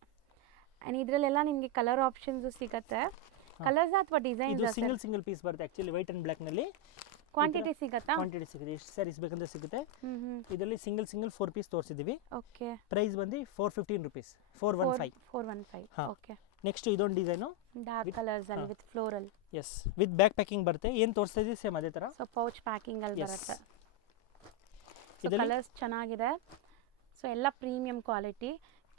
ಆ್ಯಂಡ್ ಇದರಲ್ಲೆಲ್ಲ ನಿಮಗೆ ಕಲರ್ ಆಪ್ಷನ್ಸು ಸಿಗುತ್ತೆ. ಕಲರ್ಸ್ ಅಥವಾ ಡಿಸೈನ್ಸ್? ಇದು ಸಿಂಗಲ್ ಪೀಸ್ ಬರುತ್ತೆ ಆ್ಯಕ್ಚುಲಿ, ವೈಟ್ ಆ್ಯಂಡ್ ಬ್ಲ್ಯಾಕ್ನಲ್ಲಿ. ಕ್ವಾಂಟಿಟಿ ಸಿಗುತ್ತಾ? ಕ್ವಾಂಟಿಟಿ ಸಿಗುತ್ತೆ, ಎಷ್ಟು ಸ್ಯಾರೀಸ್ ಬೇಕಂತ ಸಿಗುತ್ತೆ. ಇದರಲ್ಲಿ ಸಿಂಗಲ್ 4 ಪೀಸ್ ತೋರಿಸಿದ್ದೀವಿ. ಓಕೆ, ಪ್ರೈಸ್ ಬಂದು 415 rupees, 415. ಓಕೆ. ನೆಕ್ಸ್ಟ್ ಇದೊಂದು ಡಿಸೈನು ಡಾರ್ಕ್ ಕಲರ್ಸ್ ಅಲ್ಲಿ with floral. Yes, with back packing ಬರುತ್ತೆ. ಏನು ತೋರಿಸ್ತಾ ಇದ್ದೀವಿ ಸೇಮ್ ಅದೇ ಥರ. ಸೊ ಪೌಚ್ ಪ್ಯಾಕಿಂಗ್ ಅಲ್ಲಿ ಬರುತ್ತೆ. ಸೊ ಕಲರ್ಸ್ ಚೆನ್ನಾಗಿದೆ. ಸೊ ಎಲ್ಲ ಪ್ರೀಮಿಯಂ ಕ್ವಾಲಿಟಿ.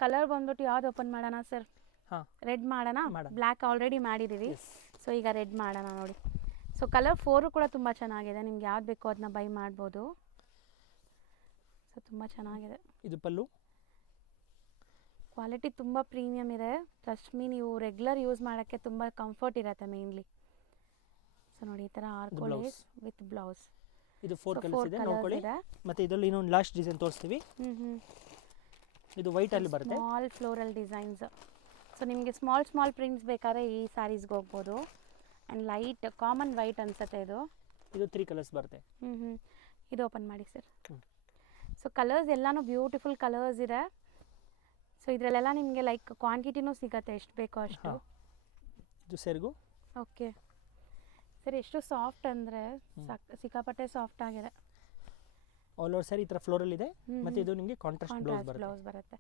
ಕಲರ್ ಬಂದ್ಬಿಟ್ಟು ಯಾವ್ದು ಓಪನ್ ಮಾಡೋಣ ಸರ್? ರೆಡ್ ಮಾಡೋಣ. ಬ್ಲ್ಯಾಕ್ ಆಲ್ರೆಡಿ ಮಾಡಿದ್ದೀವಿ. ಸೊ ಈಗ ರೆಡ್ ಮಾಡೋಣ ನೋಡಿ. ಸೊ ಕಲರ್ 4 ಕೂಡ ತುಂಬ ಚೆನ್ನಾಗಿದೆ, ನಿಮ್ಗೆ ಯಾವ್ದು ಬೇಕೋ ಅದನ್ನ ಬೈ ಮಾಡ್ಬೋದು. ಸೊ ತುಂಬ ಚೆನ್ನಾಗಿದೆ. ಇದು ಪಲ್ಲು. ಕ್ವಾಲಿಟಿ ತುಂಬ ಪ್ರೀಮಿಯಮ್ ಇದೆ. ಟ್ರಸ್ಟ್ ಮೀ, ನೀವು ರೆಗ್ಯುಲರ್ ಯೂಸ್ ಮಾಡೋಕ್ಕೆ ತುಂಬ ಕಂಫರ್ಟ್ ಇರುತ್ತೆ ಮೇನ್ಲಿ. ಸೊ ನೋಡಿ ಈ ಥರ ಆರ್ಕೋ ಲೇಸ್ ವಿತ್ ಬ್ಲೌಸ್. ಇದು 4 ಕಲರ್ಸ್ ಇದೆ, ನೋಡ್ಕೊಳ್ಳಿ. ಮತ್ತೆ ಇದರಲ್ಲಿ ಇನ್ನೊಂದು ಲಾಸ್ಟ್ ಡಿಸೈನ್ ತೋರಿಸ್ತೀವಿ. ಇದು ವೈಟ್ ಅಲ್ಲಿ ಬರುತ್ತೆ, ಸ್ಮಾಲ್ ಫ್ಲೋರಲ್ ಡಿಸೈನ್ಸ್. ಸೊ ನಿಮಗೆ ಸ್ಮಾಲ್ ಪ್ರಿಂಟ್ಸ್ ಬೇಕಾದ್ರೆ ಈ ಸ್ಯಾರೀಸ್ಗೆ ಹೋಗ್ಬೋದು. ಆ್ಯಂಡ್ ಲೈಟ್ ಕಾಮನ್ ವೈಟ್ ಅನ್ಸುತ್ತೆ ಇದು. 3 ಕಲರ್ಸ್ ಬರುತ್ತೆ. ಇದು ಓಪನ್ ಮಾಡಿ ಸರ್. ಸೊ ಕಲರ್ಸ್ ಎಲ್ಲಾನು ಬ್ಯೂಟಿಫುಲ್ ಕಲರ್ಸ್ ಇದೆ. ಸೊ ಇದರಲ್ಲೆಲ್ಲ ನಿಮಗೆ ಲೈಕ್ ಕ್ವಾಂಟಿಟಿನೂ ಸಿಗುತ್ತೆ, ಎಷ್ಟು ಬೇಕೋ ಅಷ್ಟು. ಇದು ಸೆರ್ಗು. ಓಕೆ ಸರ್, ಎಷ್ಟು ಸಾಫ್ಟ್ ಅಂದರೆ ಸಿಕ್ಕಾಪಟ್ಟೆ ಸಾಫ್ಟ್ ಆಗಿದೆ. ಆಲ್ ಓವರ್ ಸ್ಯಾರಿ ಈ ಥರ ಫ್ಲೋರಲ್ ಇದೆ. ಮತ್ತೆ ಇದು ನಿಮಗೆ ಕಾಂಟ್ರಾಸ್ಟ್ ಬ್ಲೌಸ್ ಬರುತ್ತೆ.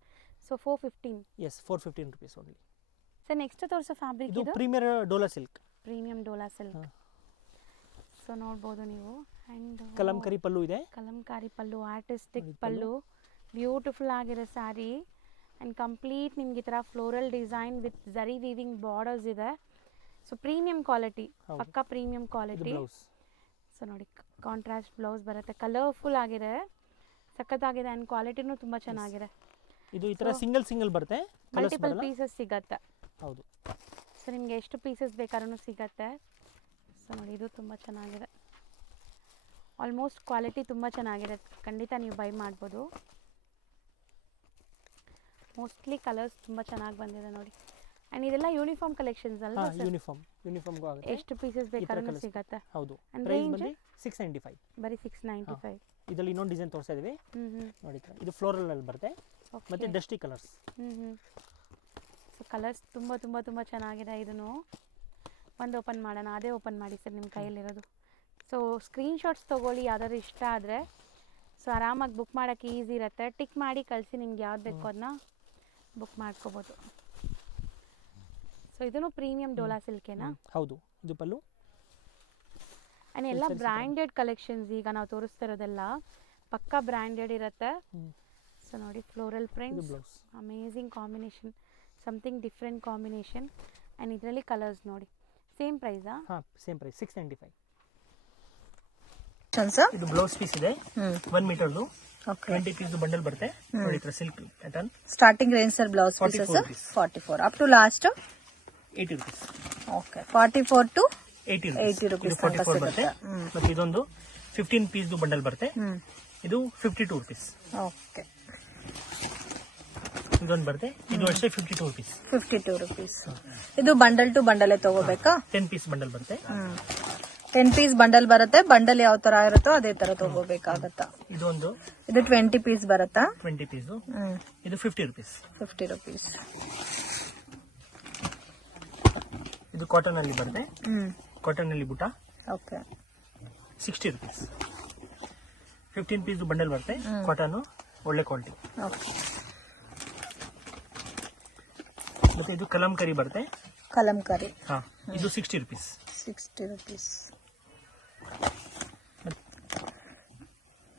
So 415. Yes, 415 rupees only. Sir next ತೋರಿಸೋ ಫ್ಯಾಬ್ರಿಕ್ ಇದು premier Dola silk. Premium Dola silk. So ನೋಡ್ಬೋದು ನೀವು. ಆ್ಯಂಡ್ ಕಲಂಕಾರಿ ಪಲ್ಲು ಇದೆ. ಕಲಂಕಾರಿ ಪಲ್ಲು, ಆರ್ಟಿಸ್ಟಿಕ್ ಪಲ್ಲು, ಬ್ಯೂಟಿಫುಲ್ ಆಗಿದೆ ಸ್ಯಾರಿ. ಆ್ಯಂಡ್ ಕಂಪ್ಲೀಟ್ ನಿಮ್ಗೆ ಈ ಥರ floral design with zari weaving borders ಇದೆ. ಸೊ ಪ್ರೀಮಿಯಂ ಕ್ವಾಲಿಟಿ, ಪಕ್ಕಾ ಪ್ರೀಮಿಯಂ ಕ್ವಾಲಿಟಿ. ಸೊ ನೋಡಿ ಕಾಂಟ್ರಾಸ್ಟ್ ಬ್ಲೌಸ್ ಬರುತ್ತೆ, ಕಲರ್ಫುಲ್ ಆಗಿದೆ, ಸಖತ್ತಾಗಿದೆ. ಆ್ಯಂಡ್ ಕ್ವಾಲಿಟಿನೂ ತುಂಬ ಚೆನ್ನಾಗಿದೆ. ಇದು ಈ ಥರ ಸಿಂಗಲ್ ಬರುತ್ತೆ, ಮಲ್ಟಿಪಲ್ ಪೀಸಸ್ ಸಿಗತ್ತೆ. ಹೌದು. ಸೊ ನಿಮಗೆ ಎಷ್ಟು ಪೀಸಸ್ ಬೇಕಾದ್ರೂ ಸಿಗತ್ತೆ. ಸೊ ನೋಡಿ ಇದು ತುಂಬ ಚೆನ್ನಾಗಿದೆ. ಆಲ್ಮೋಸ್ಟ್ ಕ್ವಾಲಿಟಿ ತುಂಬ ಚೆನ್ನಾಗಿದೆ, ಖಂಡಿತ ನೀವು ಬೈ ಮಾಡ್ಬೋದು. ಮೋಸ್ಟ್ಲಿ ಕಲರ್ಸ್ ತುಂಬ ಚೆನ್ನಾಗಿ ಬಂದಿದೆ ನೋಡಿ. ಆ್ಯಂಡ್ ಇದೆಲ್ಲ ಯೂನಿಫಾರ್ಮ್ ಕಲೆಕ್ಷನ್ಸ್ ಅಲ್ವಾ ಸರ್? ಯೂನಿಫಾರ್ಮ್ಗೂ ಆಗುತ್ತೆ. ಎಷ್ಟು ಪೀಸಸ್ ಬೇಕಾದ್ರೂ ಸಿಗತ್ತೆ. ಹೌದು. ಆ್ಯಂಡ್ ಪ್ರೈಸ್ ಬಂದು 695. ಬರೀ 695. ಇದರಲ್ಲಿ ಇನ್ನೊಂದು ಡಿಸೈನ್ ತೋರಿಸ್ತಾ ಇದೀವಿ ನೋಡಿ. ಇದು ಫ್ಲೋರಲ್ ಅಲ್ಲಿ ಬರುತ್ತೆ, ಮತ್ತೆ ಡಸ್ಟಿ ಕಲರ್ಸ್. ಸೊ ಕಲರ್ಸ್ ತುಂಬ ತುಂಬ ತುಂಬ ಚೆನ್ನಾಗಿದೆ. ಇದನ್ನು ಒಂದು ಓಪನ್ ಮಾಡೋಣ. ಅದೇ ಓಪನ್ ಮಾಡಿ ಸರ್ ನಿಮ್ಮ ಕೈಯಲ್ಲಿರೋದು. ಸೊ ಸ್ಕ್ರೀನ್ಶಾಟ್ಸ್ ತೊಗೊಳ್ಳಿ ಯಾವ್ದಾದ್ರು ಇಷ್ಟ ಆದರೆ. ಸೊ ಆರಾಮಾಗಿ ಬುಕ್ ಮಾಡೋಕ್ಕೆ ಈಸಿ ಇರುತ್ತೆ. ಟಿಕ್ ಮಾಡಿ ಕಳಿಸಿ, ನಿಮ್ಗೆ ಯಾವ್ದು ಬೇಕೋ ಅದನ್ನ ಬುಕ್ ಮಾಡ್ಕೋಬೋದು. ಸೊ ಇದನ್ನು ಪ್ರೀಮಿಯಂ ಡೋಲಾ ಸಿಲ್ಕೇನಾ? ಹೌದು. ಇದು ಪಲ್ಲು. ಆ್ಯಂಡ್ ಎಲ್ಲ ಬ್ರ್ಯಾಂಡೆಡ್ ಕಲೆಕ್ಷನ್ಸ್. ಈಗ ನಾವು ತೋರಿಸ್ತಾ ಇರೋದೆಲ್ಲ ಪಕ್ಕಾ ಬ್ರ್ಯಾಂಡೆಡ್ ಇರುತ್ತೆ. ಸೊ ನೋಡಿ floral prints, amazing combination, something different combination. And ಇದರಲ್ಲಿ ಕಲರ್ಸ್ ನೋಡಿ. ಸೇಮ್ ಪ್ರೈಸಾ? ಹಾಂ, ಸೇಮ್ ಪ್ರೈಸ್ 695. ಇದು ಬ್ಲೌಸ್ ಪೀಸ್ ಇದೆ 1 ಮೀಟರ್ದು. 20 ಪೀಸ್ ಬಂಡಲ್ ಬರುತ್ತೆ ನೋಡಿ. ಇತರ silk pattern. Starting range sir blouse pieces 44 up to last 80 rupees. Okay, 44 to 80 rupees 44 ಬರುತ್ತೆ. ಮತ್ತೆ ಇದೊಂದು 15 ಪೀಸ್ ಬಂಡಲ್ ಬರುತ್ತೆ. ಇದು 52 rupees. ಓಕೆ, ಇದೊಂದು ಬರುತ್ತೆ. ಇದು ಅಷ್ಟೇ 52 rupees. 52 rupees. ಇದು ಬಂಡಲ್ ಟು ಬಂಡಲ್ ತಗೋಬೇಕಾ? 10 ಪೀಸ್ ಬಂಡಲ್ ಬರುತ್ತೆ. 10 ಪೀಸ್ ಬಂಡಲ್ ಬರುತ್ತೆ. ಬಂಡಲ್ ಯಾವ ತರ ಇರುತ್ತೋ ಅದೇ ತರ ತಗೋಬೇಕಾಗತ್ತಾ? ಇದೊಂದು ಇದು 20 ಪೀಸ್ ಬರುತ್ತಾ? 20 ಪೀಸ್. ಇದು 50 rupees. 50 rupees. ಇದು ಕಾಟನ್ ಅಲ್ಲಿ ಬರುತ್ತೆ. ಕಾಟನ್ ಅಲ್ಲಿ ಬುಟ್ಟ. Okay, 60 rupees. 15 ಪೀಸ್ ಬಂಡಲ್ ಬರುತ್ತೆ ಕಾಟನ್ ಒಳ್ಳೆ ಕ್ವಾಲಿಟಿ. ಓಕೆ. ಮತ್ತೆ ಇದು ಕಲಂಕರಿ ಬರುತ್ತೆ. ಕಲಂಕರಿ. ಹಾ, ಇದು 60 ರುಪೀಸ್. 60 rupees.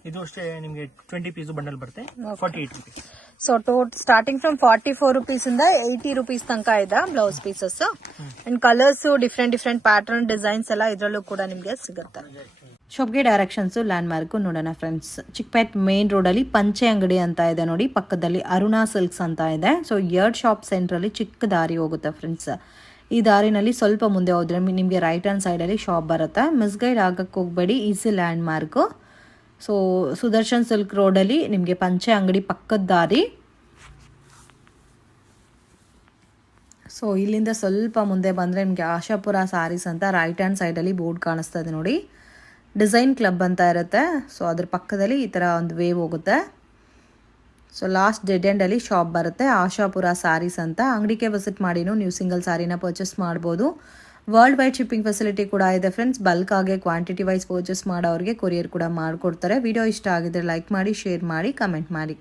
ಇದು ಅಷ್ಟೇ ನಿಮಗೆ 20 ಪೀಸ್ ಬಂಡಲ್ ಬರುತ್ತೆ 48 rupees. So starting from 44 rupees ಇಂದ 80 rupees ತನಕ ಇದೆ blouse pieces. And colours different pattern designs ಎಲ್ಲ ಇದರಲ್ಲೂ ಕೂಡ ನಿಮಗೆ ಸಿಗುತ್ತೆ. ಶಾಪ್ಗೆ ಡೈರೆಕ್ಷನ್ಸು ಲ್ಯಾಂಡ್ ಮಾರ್ಕು ನೋಡೋಣ ಫ್ರೆಂಡ್ಸ್. ಚಿಕ್ಕಪೇಟ್ ಮೇನ್ ರೋಡಲ್ಲಿ ಪಂಚೆ ಅಂಗಡಿ ಅಂತ ಇದೆ ನೋಡಿ, ಪಕ್ಕದಲ್ಲಿ ಅರುಣಾ ಸಿಲ್ಕ್ಸ್ ಅಂತ ಇದೆ. ಸೊ 2 ಶಾಪ್ ಸೆಂಟ್ರಲ್ಲಿ ಚಿಕ್ಕ ದಾರಿ ಹೋಗುತ್ತೆ ಫ್ರೆಂಡ್ಸ್. ಈ ದಾರಿನಲ್ಲಿ ಸ್ವಲ್ಪ ಮುಂದೆ ಹೋದ್ರೆ ನಿಮಗೆ ರೈಟ್ ಹ್ಯಾಂಡ್ ಸೈಡಲ್ಲಿ ಶಾಪ್ ಬರುತ್ತೆ. ಮಿಸ್ಗೈಡ್ ಆಗಕ್ಕೆ ಹೋಗಬೇಡಿ, easy land mark. So Sudarshan silk ರೋಡಲ್ಲಿ ನಿಮಗೆ ಪಂಚೆ ಅಂಗಡಿ ಪಕ್ಕದ ದಾರಿ. ಸೊ ಇಲ್ಲಿಂದ ಸ್ವಲ್ಪ ಮುಂದೆ ಬಂದರೆ ನಿಮಗೆ ಆಶಾಪುರ ಸ್ಯಾರೀಸ್ ಅಂತ ರೈಟ್ ಹ್ಯಾಂಡ್ ಸೈಡಲ್ಲಿ ಬೋರ್ಡ್ ಕಾಣಿಸ್ತಾ ಇದೆ ನೋಡಿ. ಡಿಸೈನ್ ಕ್ಲಬ್ ಅಂತ ಇರುತ್ತೆ. ಸೊ ಅದ್ರ ಪಕ್ಕದಲ್ಲಿ ಈ ಥರ ಒಂದು ವೇವ್ ಹೋಗುತ್ತೆ. ಸೊ ಲಾಸ್ಟ್ ಡೆಡ್ ಎಂಡಲ್ಲಿ ಶಾಪ್ ಬರುತ್ತೆ, ಆಶಾಪುರ ಸ್ಯಾರೀಸ್ ಅಂತ. ಅಂಗಡಿಗೆ ವಿಸಿಟ್ ಮಾಡಿನೂ ನೀವು ಸಿಂಗಲ್ ಸ್ಯಾರಿನ ಪರ್ಚೇಸ್ ಮಾಡ್ಬೋದು. ವರ್ಲ್ಡ್ ವೈಡ್ ಶಿಪ್ಪಿಂಗ್ ಫೆಸಿಲಿಟಿ ಕೂಡ ಇದೆ ಫ್ರೆಂಡ್ಸ್. ಬಲ್ಕ್ ಆಗಿ ಕ್ವಾಂಟಿಟಿ ವೈಸ್ ಪರ್ಚೇಸ್ ಮಾಡೋರಿಗೆ ಕೊರಿಯರ್ ಕೂಡ ಮಾಡಿಕೊಡ್ತಾರೆ. ವಿಡಿಯೋ ಇಷ್ಟ ಆಗಿದ್ರೆ ಲೈಕ್ ಮಾಡಿ, ಶೇರ್ ಮಾಡಿ, ಕಮೆಂಟ್ ಮಾಡಿ.